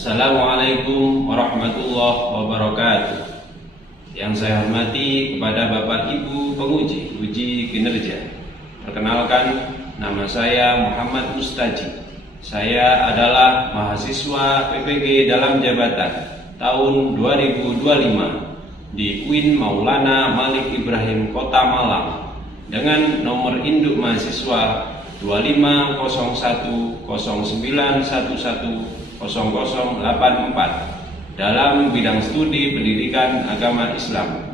Assalamualaikum warahmatullahi wabarakatuh. Yang saya hormati kepada Bapak Ibu penguji uji kinerja. Perkenalkan, nama saya Muhammad Mustaji. Saya adalah mahasiswa PPG dalam jabatan tahun 2025 di UIN Maulana Malik Ibrahim Kota Malang dengan nomor induk mahasiswa 250109110084 dalam bidang studi pendidikan agama Islam.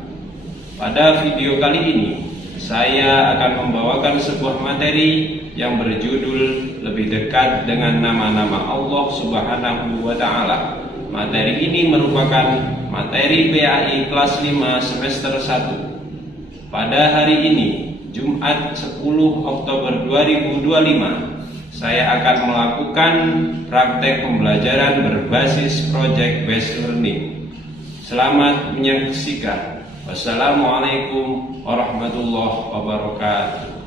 Pada video kali ini saya akan membawakan sebuah materi yang berjudul lebih dekat dengan nama-nama Allah Subhanahu wa Ta'ala. Materi ini merupakan materi PAI kelas 5 semester 1. Pada hari ini, Jumat 10 Oktober 2025, saya akan melakukan praktek pembelajaran berbasis project based learning. Selamat menyaksikan. Wassalamualaikum warahmatullahi wabarakatuh.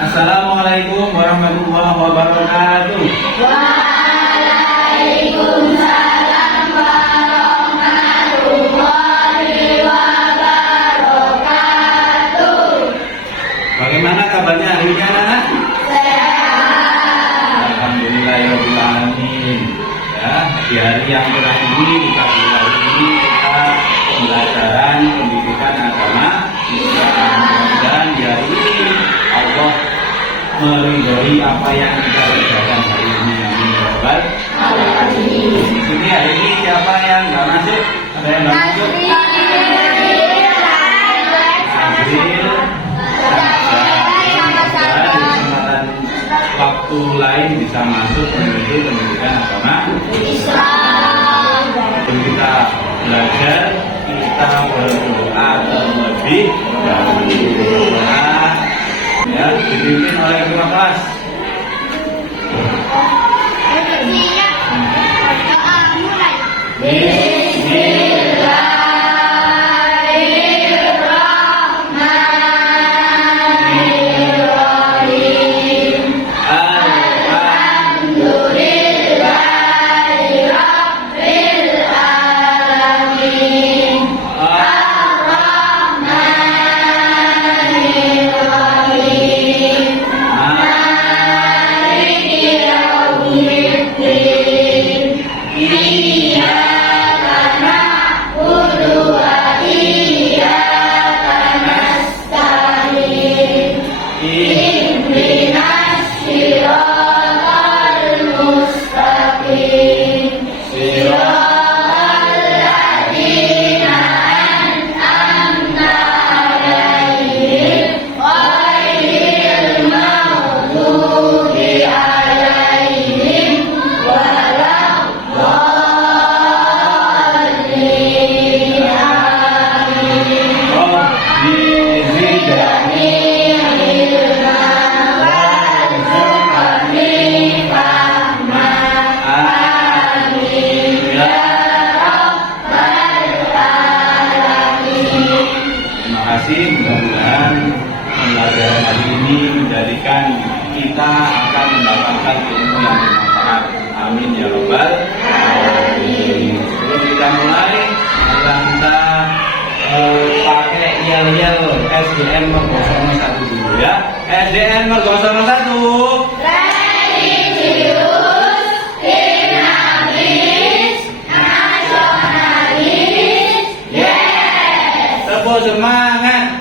Assalamualaikum warahmatullahi wabarakatuh. Waalaikumsalam warahmatullahi wabarakatuh. Bagaimana kabarnya hari ini anak-anak? Sehat. Alhamdulillahirabbil alamin. Ya, di hari yang cerah ini, kita pembelajaran pendidikan agama Islam. Dan di hari ini Allah meridhoi apa yang kita kerjakan hari ini. Amin ya rabbal alamin. Di sini hari ini siapa yang nggak masuk? Ada yang nggak masuk? Waktu lain bisa masuk menuju pendidikan agama Islam. Sebelum kita belajar, kita berdoa terlebih dahulu. Ya, dipimpin oleh ketua kelas. Mudah-mudahan pembelajaran hari ini menjadikan kita akan mendapatkan ilmu yang bermanfaat. Amin ya rabbal alamin. Sebelum kita mulai, kita pakai yel-yel SDN Mergosono 1 dulu ya. SDN Mergosono 1. Religius, dinamis, nasionalis, yes. Tepuk semangat.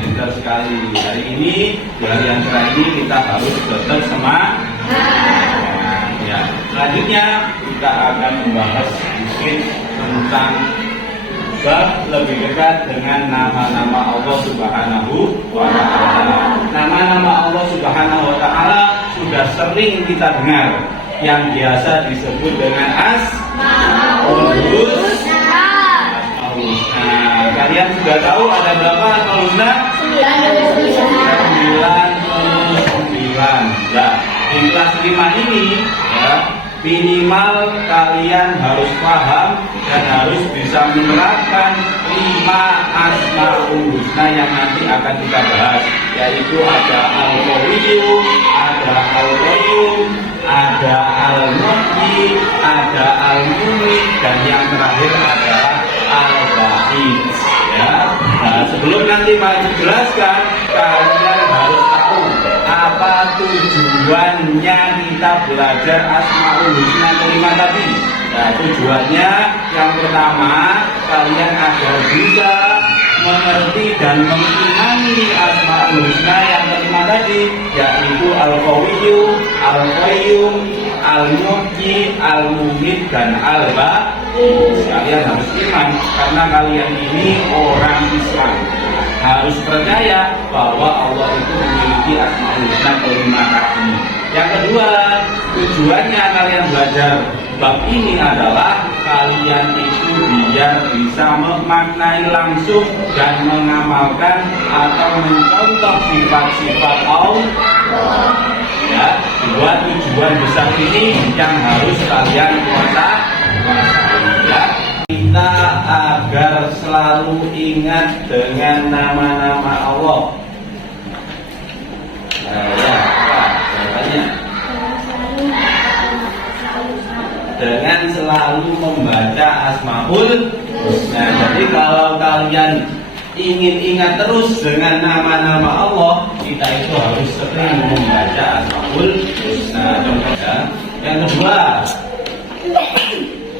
Pintar sekali. Hari ini, di hari yang cerah ini kita harus tetap semangat. Ya, selanjutnya kita akan membahas sedikit tentang bab lebih dekat dengan nama-nama Allah Subhanahu wa Ta'ala. Nama-nama Allah Subhanahu wa Ta'ala sudah sering kita dengar, yang biasa disebut dengan Asmaul Husna. Kalian sudah tahu ada berapa Asmaul Husna? 99. Nah, di kelas 5 ini ya, minimal minimal kalian harus paham dan harus bisa menerapkan 5 Asmaul Husna yang nanti akan kita bahas, yaitu ada Al-Qawiyyu, ada Al-Qayyum, ada Al-Muhyi, ada Al-Mumit, dan yang terakhir adalah Al-Wahid. Ya. Nah, sebelum nanti Pak jelaskan, kalian harus tahu apa tujuannya kita belajar Asmaul Husna kelima tadi. Nah, tujuannya yang pertama, kalian agar bisa mengerti dan mengimani Asmaul Husna yang kelima tadi, yaitu Al-Qawiyyu, Al-Qayyum, Al-Muhyi, Al-Mumit, dan Al-Wahid. Kalian harus iman karena kalian ini orang Islam. Harus percaya bahwa Allah itu memiliki Asmaul Husna kelima tadi. Yang kedua, tujuannya kalian belajar bab ini adalah kalian itu biar bisa memaknai langsung dan mengamalkan atau mencontoh sifat-sifat Allah. Ya, dua tujuan besar ini yang harus kalian kuasai. Ya. Kita agar selalu ingat dengan nama-nama Allah. Ya, jawabannya dengan selalu membaca Asmaul Husna. Jadi kalau kalian ingin ingat terus dengan nama-nama Allah, kita itu harus sering membaca Asmaul Husna. Contohnya, yang kedua,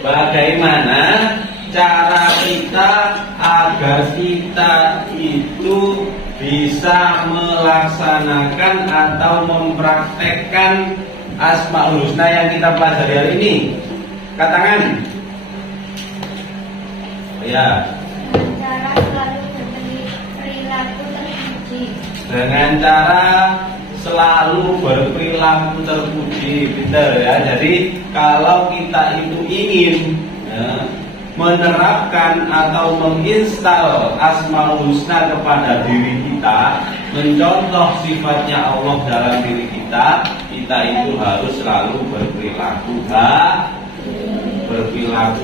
bagaimana cara kita agar kita itu bisa melaksanakan atau mempraktekkan Asmaul Husna yang kita pelajari hari ini? Katakan. Ya. Cara selalu berperilaku terpuji. Dengan cara selalu berperilaku terpuji, benar ya. Jadi kalau kita itu ingin ya, menerapkan atau menginstal Asmaul Husna kepada diri kita, mencontoh sifatnya Allah dalam diri kita, kita itu harus selalu berperilaku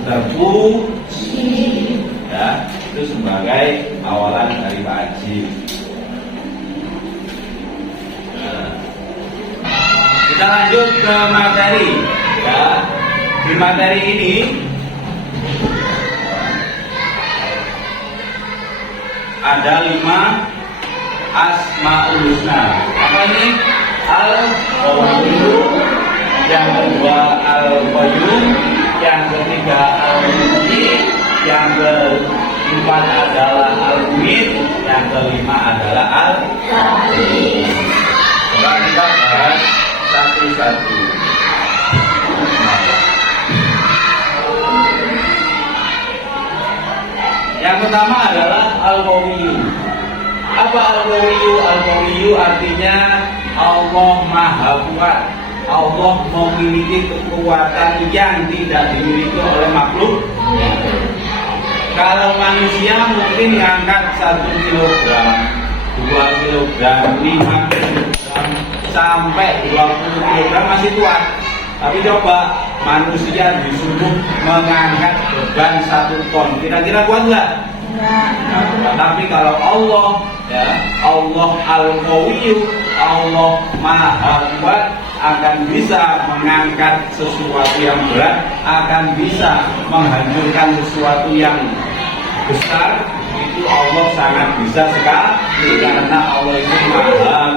terpuji. Ya, itu sebagai awalan dari Pak Haji. Kita lanjut ke materi. Ya, di materi ini ada 5 Asmaul Husna. Apa ini? Al-Qawiyyu, yang kedua Al-Qayyum, yang ketiga Al-Muhyi, yang keempat adalah Al-Mumit, yang kelima adalah Al-Wahid. Coba kita bahas satu-satu. Yang pertama adalah Al-Qawiyyu. Apa Al-Qawiyyu? Al-Qawiyyu artinya Allah Maha Kuat. Allah memiliki kekuatan yang tidak dimiliki oleh makhluk. Kalau manusia mungkin ngangkat 1 kilogram, 2 kilogram, 5 kilogram, sampai 20 kilogram masih kuat. Tapi coba manusia disuruh mengangkat beban 1 ton, kira-kira kuat nggak? Nah, tapi kalau Allah, ya, Allah Al-Qawiyyu, Allah Maha Kuat, akan bisa mengangkat sesuatu yang berat, akan bisa menghancurkan sesuatu yang besar. Itu Allah sangat bisa sekali karena Allah itu Maha Kuat.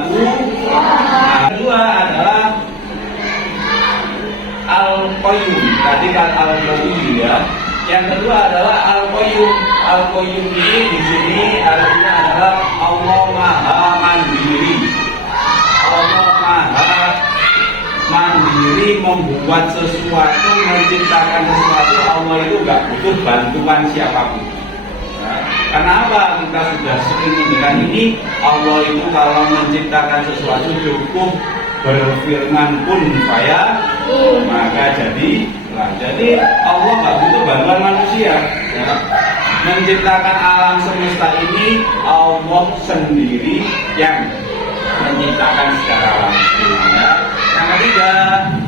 Kedua adalah Al-Qayyum. Tadi kan Al-Qayyum ya. Yang kedua adalah Al-Qayyum. Al-Qayyum ini di sini artinya adalah Allah Maha Mandiri. Allah Maha Mandiri, membuat sesuatu, menciptakan sesuatu. Allah itu nggak butuh bantuan siapapun. Nah, kenapa kita sudah sering mendengar ini? Allah itu kalau menciptakan sesuatu cukup berfirman pun faya, maka jadi. Nah, jadi Allah nggak butuh bantuan manusia. Ya. Menciptakan alam semesta ini Allah sendiri yang menciptakan secara langsung. Ya. Yang ketiga,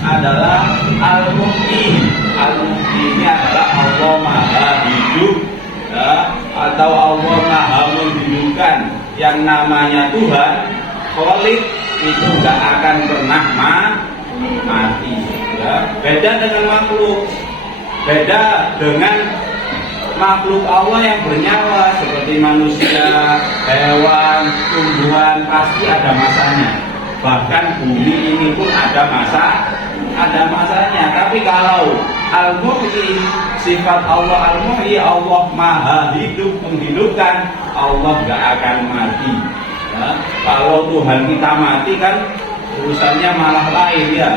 adalah Al-Muhyi. Al-Muhyi ini adalah Allah Maha Hidup, ya, atau Allah Maha Menghidupkan. Yang namanya Tuhan, Khalik, itu nggak akan pernah mati. Ya. Beda dengan makhluk, beda dengan makhluk Allah yang bernyawa seperti manusia, hewan, tumbuhan, pasti ada masanya. Bahkan bumi ini pun ada masanya. Tapi kalau Al-Muhyi, sifat Allah Al-Muhyi, Allah Maha Hidup, menghidupkan, Allah gak akan mati. Ya. Kalau Tuhan kita mati kan urusannya malah lain ya.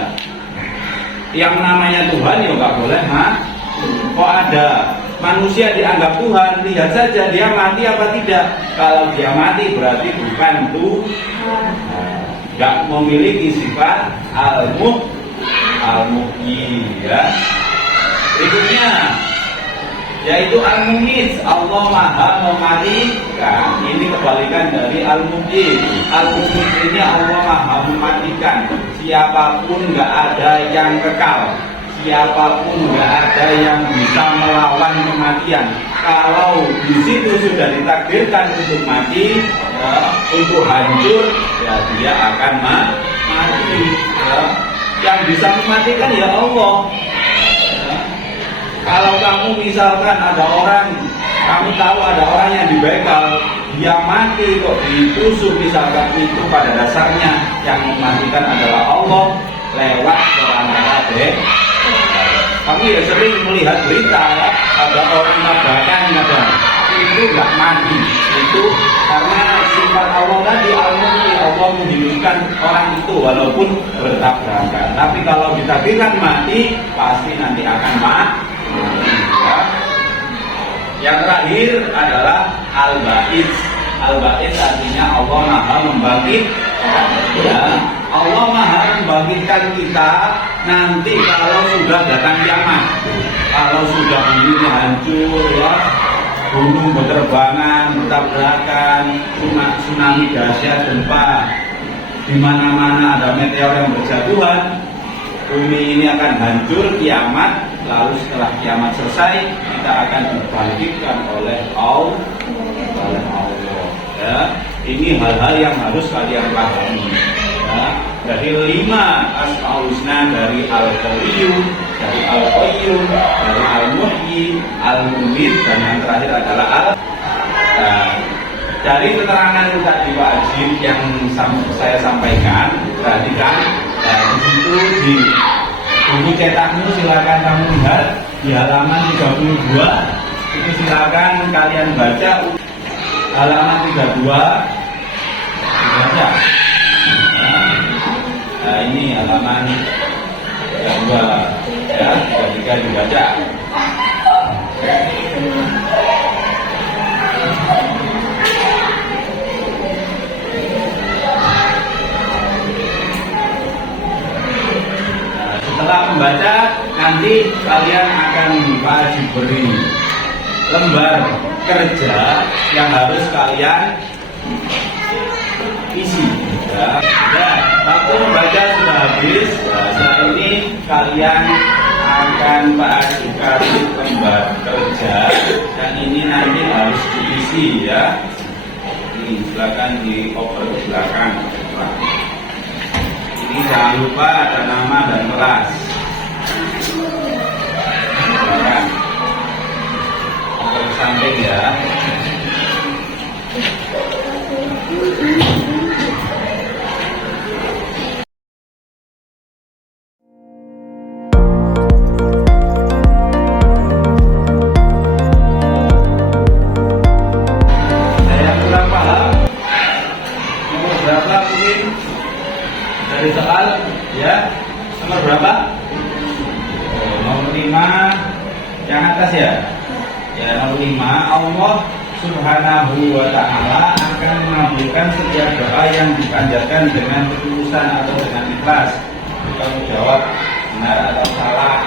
Yang namanya Tuhan ya gak boleh mati. Kok ada manusia dianggap Tuhan, lihat saja dia mati apa tidak. Kalau dia mati berarti bukan Tuhan, nggak memiliki sifat Al-Muhyi ya. Berikutnya yaitu Al-Muhyi, Allah Maha Mematikan. Ini kebalikan dari Al-Muhyi. Al-Muhyi ini Allah Maha Mematikan. Siapapun nggak ada yang kekal, siapapun nggak ada yang bisa melawan kematian. Kalau di situ sudah ditakdirkan untuk mati, ya, untuk hancur, ya dia akan mati. Ya. Yang bisa mematikan ya Allah. Ya. Kalau kamu misalkan ada orang, kamu tahu ada orang yang dibegal, dia mati kok ditusuk misalkan, itu pada dasarnya yang mematikan adalah Allah lewat perantara Kami ya sering melihat berita ya, ada orang tabrakan itu nggak mati. Itu karena sifat Allah tadi Al-Muhyi, Allah menghidupkan orang itu walaupun bertabrakan. Tapi kalau ditakdirkan mati, pasti nanti akan mati. Ya. Yang terakhir adalah Al-Ba'its. Al-Ba'its artinya Allah Maha Membangkitkan. Ya. Allah Maha membangkitkan kita nanti kalau sudah datang kiamat. Kalau sudah bumi hancur ya, gunung berterbangan, bertabrakan, tsunami dahsyat, gempa, di mana-mana ada meteor yang berjatuhan, bumi ini akan hancur, kiamat. Lalu setelah kiamat selesai, kita akan dibangkitkan oleh Allah. Ya, ini hal-hal yang harus kalian pahami. Ya, dari 5 Asmaul Husna, dari Al-Qawiyyum, dari Al-Qayyum, dari Al-Muhyi, Al-Mumit, dan yang terakhir adalah dari keterangan tadi wajib yang saya sampaikan, perhatikan, di situ di buku cetakmu silakan kamu lihat di halaman 32, itu silakan kalian baca halaman 32, dibaca. Nah ini halaman 32 ya, 33 dibaca. Setelah membaca, nanti kalian akan diberi lembar kerja yang harus kalian isi. Ya, waktu membaca sudah habis. Nah, setelah ini kalian akan dikasih lembar kerja dan ini nanti harus diisi ya. Ini silakan dioper ke belakang. Ini jangan lupa ada nama dan kelas. Silakan oper ke samping ya. Dari soal ya, nomor berapa? Nomor 5 yang atas ya. Ya, nomor 5, Allah Subhanahu wa ta'ala akan mengabulkan setiap doa yang dipanjatkan dengan ketulusan atau dengan ikhlas. Kamu jawab benar atau salah.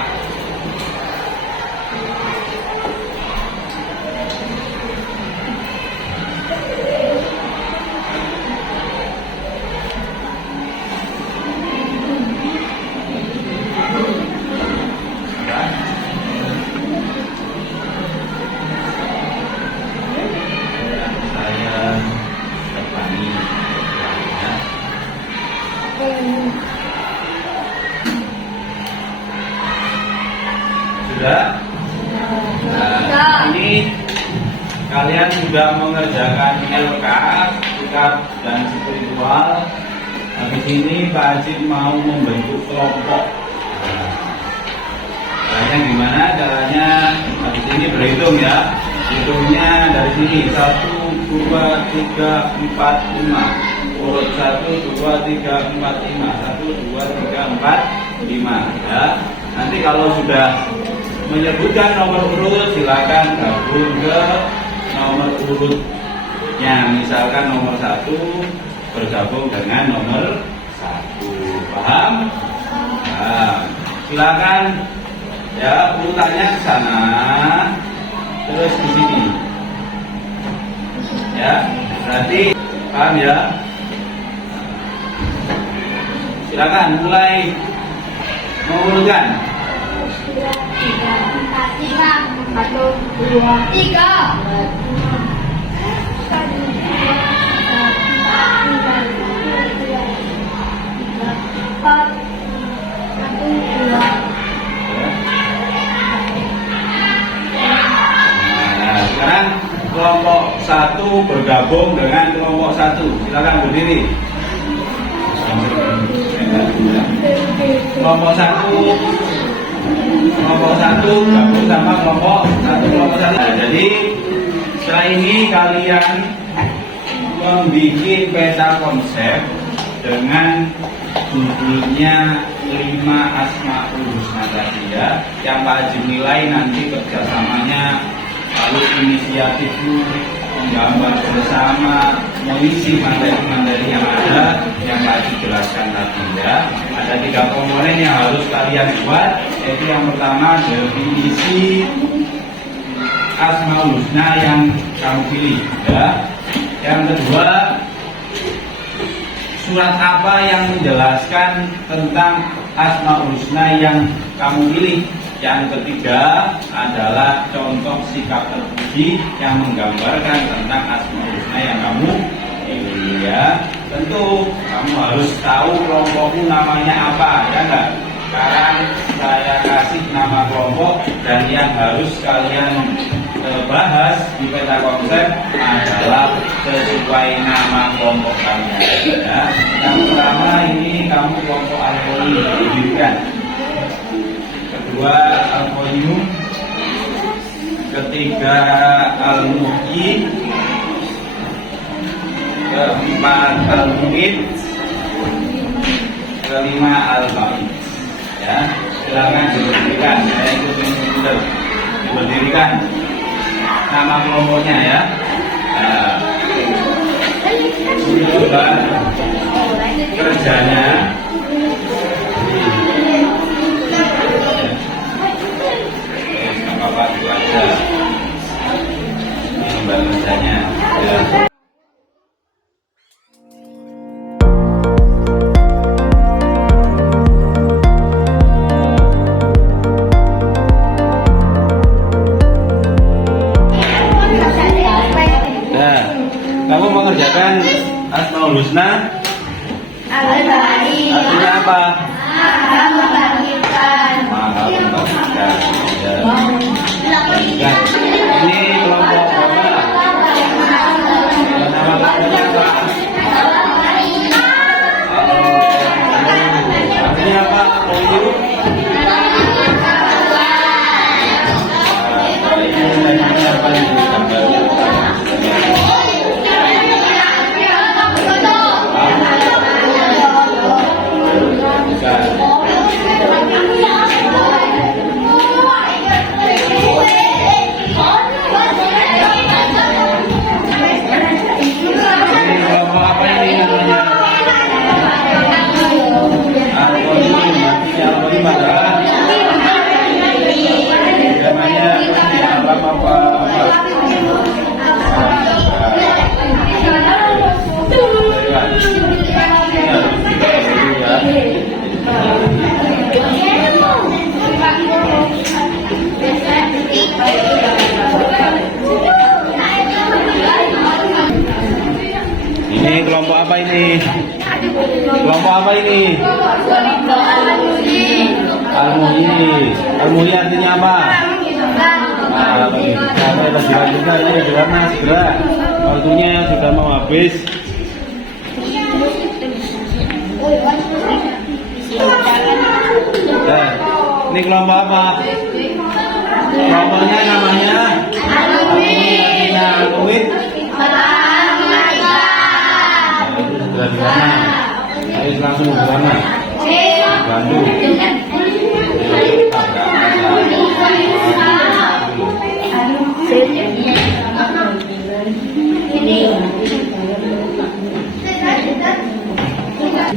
Nah, ini kalian sudah mengerjakan LK, sikap dan spiritual. Habis ini Pak Haji mau membentuk kelompok. Caranya gimana? Caranya habis ini berhitung ya. Hitungnya dari sini 1, 2, 3, 4, 5. Urut 1, 2, 3, 4, 5. 1, 2, 3, 4, 5 ya. Nanti kalau sudah menyebutkan nomor urut, silakan gabung ke nomor urutnya. Misalkan nomor 1 bergabung dengan nomor 1. Paham? Nah, silakan ya, urutannya ke sana. Terus di sini. Ya, berarti paham ya? Silakan mulai mengurutkan. 3, 4, 5, 1, 2, 3. Nah, sekarang kelompok 1 bergabung dengan kelompok 1. Silakan berdiri. Kelompok 1 gabung sama kelompok 1. Nah, jadi setelah ini kalian membuat peta konsep dengan judulnya 5 Asmaul Husna tadi ya, yang Pak Haji nilai nanti kerjasamanya, lalu inisiatifmu menggambar bersama, mengisi materi-materi yang ada yang Pak Haji jelaskan tadi ya. Ada 3 komponen yang harus kalian buat, yaitu yang pertama definisi Asmaul Husna yang kamu pilih ya. Yang kedua, surat apa yang menjelaskan tentang Asmaul Husna yang kamu pilih. Yang ketiga adalah contoh sikap terpuji yang menggambarkan tentang Asmaul Husna yang kamu pilih ya. Tentu kamu harus tahu kelompokmu namanya apa ya enggak? Sekarang saya kasih nama kelompok, dan yang harus kalian bahas di peta konsep adalah sesuai nama kelompok kalian ya. Yang pertama ini kamu kelompok alkohol didirikan. Kedua alkoholium. Ketiga al-mu'in. Keempat al-mu'id. Kelima al-ba'id ya. Silakan diberdirikan, saya ikut diberdirikan nama kelompoknya ya. Nah, coba kerjanya nggak apa-apa itu aja gambar kerjanya ya. Kamu mengerjakan Asmaul Husna. Artinya apa? Maha membangkitkan. Ya. Ini kelompok apa? Nama kelompoknya apa? Artinya apa? Artinya apa ini? Ini kelompok apa ini? Kelompok apa ini? Al-Muhyi. Al-Muhyi artinya apa? Kalau lagi lanjutkan ini di warna segera. Waktunya sudah mau habis. Ini kelompok apa? Kelompoknya namanya Alumit. Itu sudah di mana? Ayo langsung di mana? Bandung.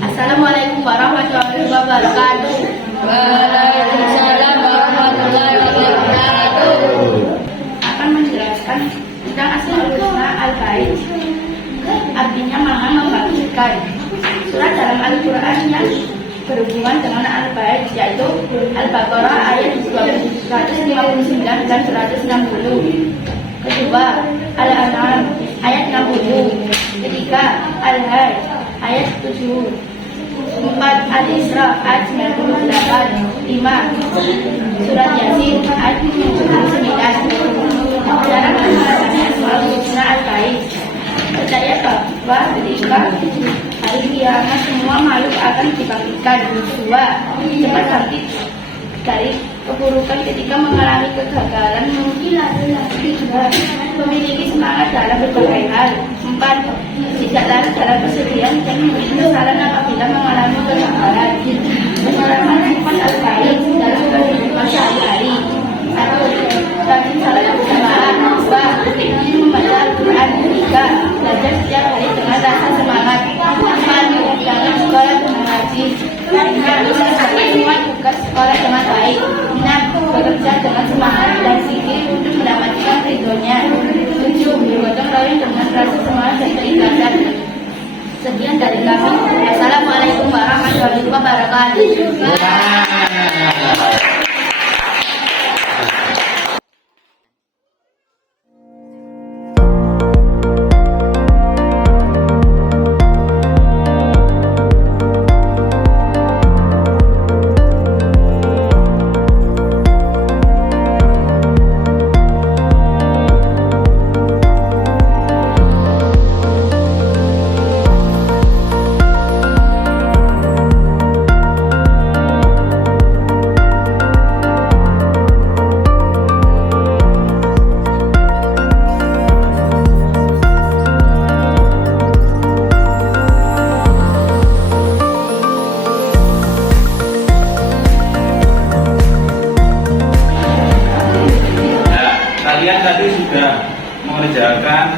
Assalamualaikum warahmatullahi wabarakatuh. Waalaikumsalam warahmatullahi wabarakatuh. Akan menjelaskan tentang Asmaul Husna Al-Bait. Artinya maha membangkitkan. Surat dalam Al-Quran yang berhubungan dengan Al-Bait yaitu Al-Baqarah ayat 159 dan 160. Kedua, Al-An'am ayat 60. Ketiga, Al-Hajj ayat 7. 4. Al-Isra ayat 98. 5. Surat Yasin ayat 79. Dalam mengenai Asmaul Husna Al-Bait, percaya bahwa ketika hari kiamat semua makhluk akan dibangkitkan. 2. Cepat bangkit dari keburukan ketika mengalami kegagalan. 3. Memiliki semangat dalam berbagai hal. 4. Tidak lari dalam kesedihan dan kekesalan apabila mengalami kegagalan. Pengalaman sifat Al-Bait dalam kehidupan sehari-hari. 1. Rajin salat berjamaah. 2. Membaca Al-Quran. 3. Belajar setiap hari dengan rasa semangat. 4. Dalam sekolah dengan rajin. 5. Selesaikan semua tugas sekolah dengan baik. 6. Bekerja dengan semangat dan zikir untuk mendapatkan ridhonya. 7. Bergotong royong dengan rasa semangat dan keikhlasan. Sekian dari kami. Assalamualaikum warahmatullahi wabarakatuh. Kalian tadi sudah mengerjakan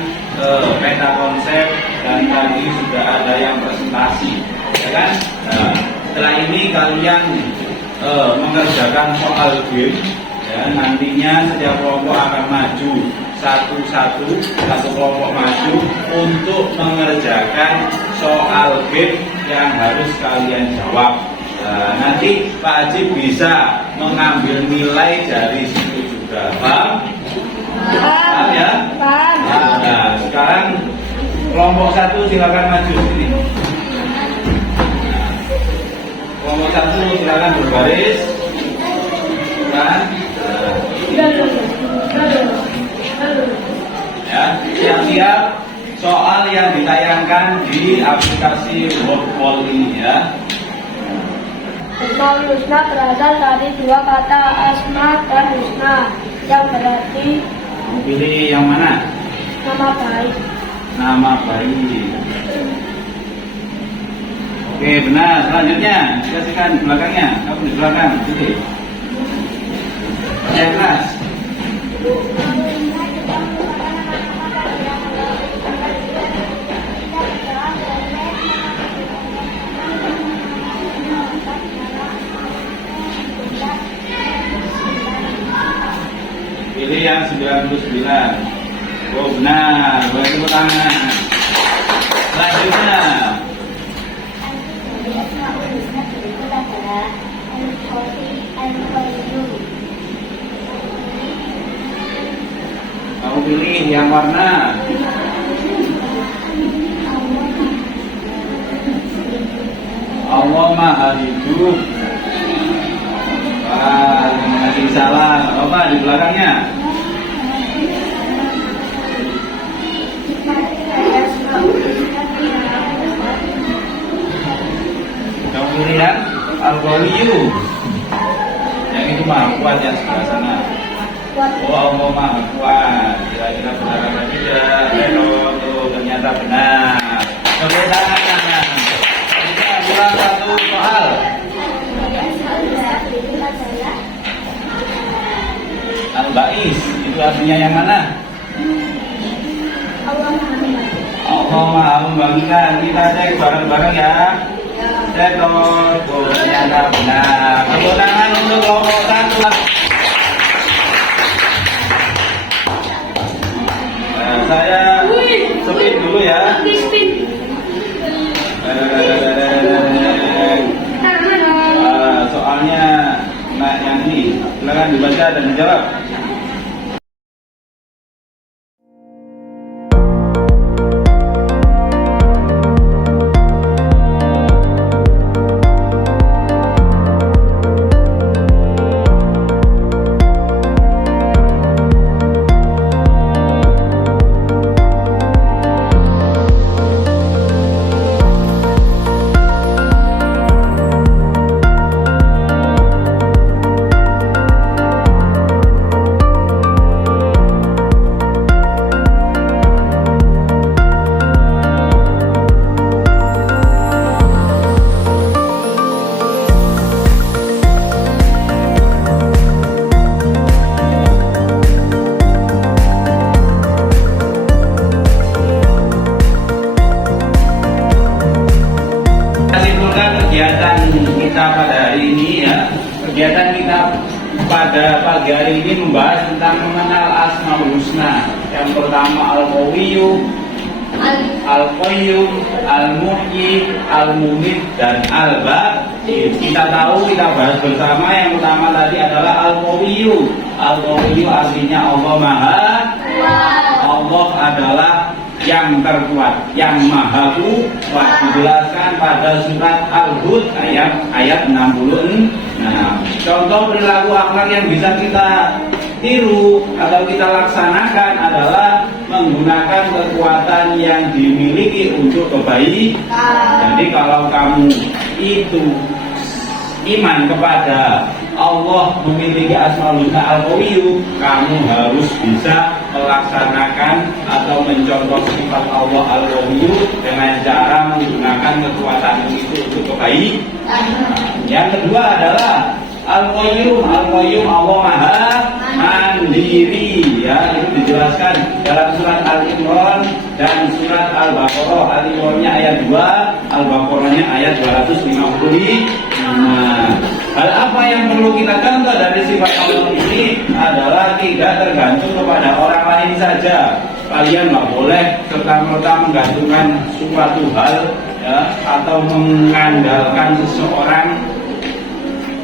peta konsep dan tadi sudah ada yang presentasi, ya kan? Nah, setelah ini kalian mengerjakan soal game, ya, nantinya setiap kelompok akan maju satu kelompok maju untuk mengerjakan soal game yang harus kalian jawab. Nah, nanti Pak Haji bisa mengambil nilai dari situ juga, paham? Paham ya? Paham. Nah, sekarang kelompok 1 silakan maju sini. Kelompok 1 silakan berbaris. Kan? Ya, siap-siap soal yang ditayangkan di aplikasi Wordwall ini ya. Asmaul Husna berasal dari dua kata asma dan husna yang berarti Pilih yang mana? nama baik. Nama baik. Oke, benar. Selanjutnya, kasihkan di belakangnya. Kamu di belakang, sini. Yang keras. Pilih yang 99. Oh benar, boleh tepuk tangan. Selanjutnya. Kamu pilih yang warna. Allah Maha Hidup. Wah, terima kasih, salah. Apa di belakangnya? Kemudian Al-Qawiyyu, yang itu maha kuat yang sebelah sana. Oh Allah maha kuat. Kira-kira benar apa tidak? Tuh ternyata benar. Tepuk tangan. Kita ulang satu soal. Al-Ba'is itu artinya yang mana? Allah maha membagikan. Kita cek bareng-bareng ya. Cek tuh ternyata benar. Tepuk tangan untuk kelompok satu. Saya spin dulu ya. Soalnya yang ini silakan dibaca dan dijawab. Kegiatan kita pada hari ini ya, kegiatan kita pada pagi hari ini membahas tentang mengenal Asmaul Husna. Yang pertama Al-Qawiyyu, Al-Qayyum, Al-Muhyi, Al-Mumit, dan Al-Baqi. Kita tahu, kita bahas bersama. Yang pertama tadi adalah Al-Qawiyyu. Al-Qawiyyu artinya Allah Maha Kuat. Allah adalah yang terkuat, yang maha kuat. Dijelaskan pada surat Al-Hud ayat 66. Nah, contoh perilaku akhlak yang bisa kita tiru atau kita laksanakan adalah menggunakan kekuatan yang dimiliki untuk kebaikan. Jadi kalau kamu itu iman kepada Allah, memiliki Asmaul Husna Al-Qawiyyu, kamu harus bisa melaksanakan atau mencontoh sifat Allah Al-Qawiyyu dengan cara menggunakan kekuatan itu untuk kebaikan. Yang kedua adalah Al-Qayyum. Al-Qayyum Allah Maha Mandiri ya, itu dijelaskan dalam surat Al-Imran dan surat Al-Baqarah. Al-Imrannya ayat 2, Al-Baqarahnya ayat 255. Hal apa yang perlu kita contoh dari sifat Allah ini adalah tidak tergantung kepada orang lain saja. Kalian nggak boleh serta-merta menggantungkan suatu hal ya, atau mengandalkan seseorang,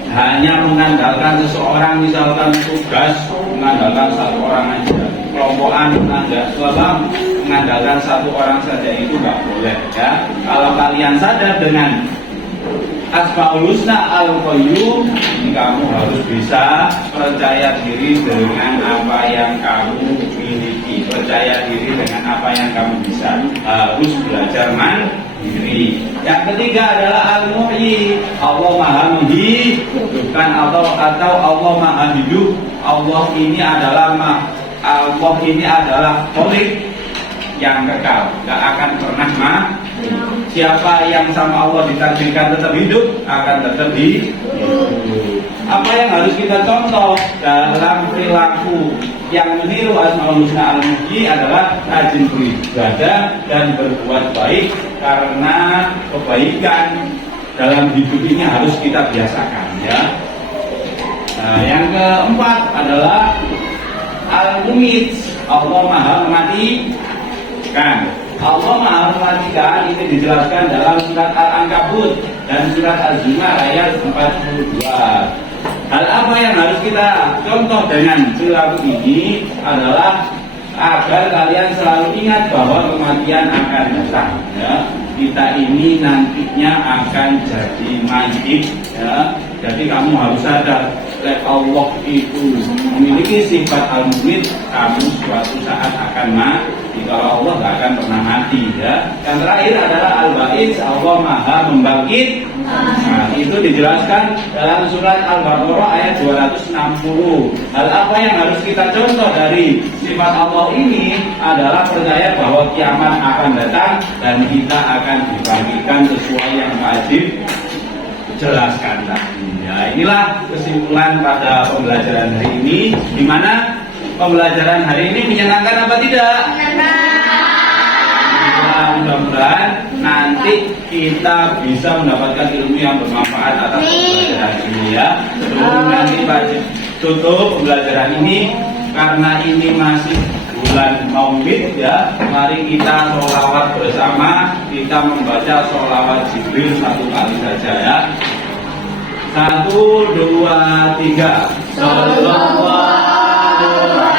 hanya mengandalkan seseorang, misalkan tugas mengandalkan satu orang aja, kelompokan mengandalkan satu orang saja, itu nggak boleh ya. Kalau kalian sadar dengan Asmaul Husna Al-Qayyum, kamu harus bisa percaya diri dengan apa yang kamu miliki, percaya diri dengan apa yang kamu bisa, harus belajar mandiri. Yang ketiga adalah Al-Muhyi, Allah Maha menghidupkan atau Allah Maha hidup. Allah ini adalah Khalik yang kekal, gak akan pernah mati. Siapa yang sama Allah ditakdirkan tetap hidup, akan tetap hidup. Apa yang harus kita contoh dalam perilaku yang meniru Asmaul Husna Al-Muhyi adalah rajin beribadah dan berbuat baik, karena kebaikan dalam hidup ini harus kita biasakan ya. Nah, yang keempat adalah Al-Mumit, Allah Maha mematikan. Allah Maha mematikan ini dijelaskan dalam surat Al-Ankabut dan surat Az-Zumar ayat 42. Hal apa yang harus kita contoh dengan perilaku ini adalah agar kalian selalu ingat bahwa kematian akan datang ya. Kita ini nantinya akan jadi mayit ya. Jadi kamu harus sadar, Allah itu memiliki sifat Al-Mumit, kamu suatu saat akan mati. Kalau Allah nggak akan pernah mati ya. Yang terakhir adalah Al-Ba'id, Allah Maha Membangkit. Nah, itu dijelaskan dalam surat Al-Baqarah ayat 260. Hal apa yang harus kita contoh dari sifat Allah ini adalah percaya bahwa kiamat akan datang dan kita akan dibangkitkan sesuai yang wajib jelaskan tadi. Ya, inilah kesimpulan pada pembelajaran hari ini, di mana pembelajaran hari ini menyenangkan apa tidak? Ya, mudah-mudahan nanti kita bisa mendapatkan ilmu yang bermanfaat atas pembelajaran ini ya. Sebelum nanti tutup pembelajaran ini, karena ini masih bulan Maulid ya, mari kita sholawat bersama. Kita membaca sholawat Jibril 1 kali saja ya. 1, 2, 3. Sallallahu alaihi wasallam.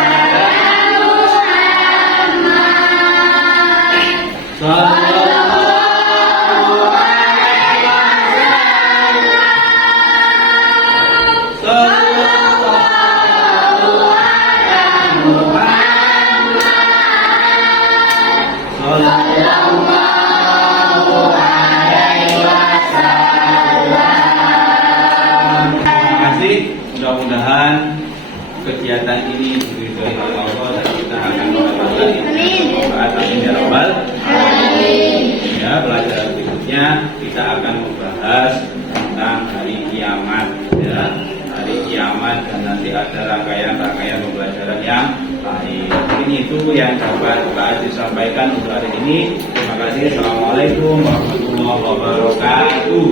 Mudah-mudahan kegiatan ini diridhoi oleh Allah dan kita akan mendapatkan manfaat ya rabbal alamin. Ya, pelajaran berikutnya kita akan membahas tentang hari kiamat ya. Hari kiamat dan nanti ada rangkaian-rangkaian pembelajaran yang lain. Mungkin itu yang dapat Pak Aziz sampaikan untuk hari ini. Terima kasih. Assalamualaikum warahmatullahi wabarakatuh.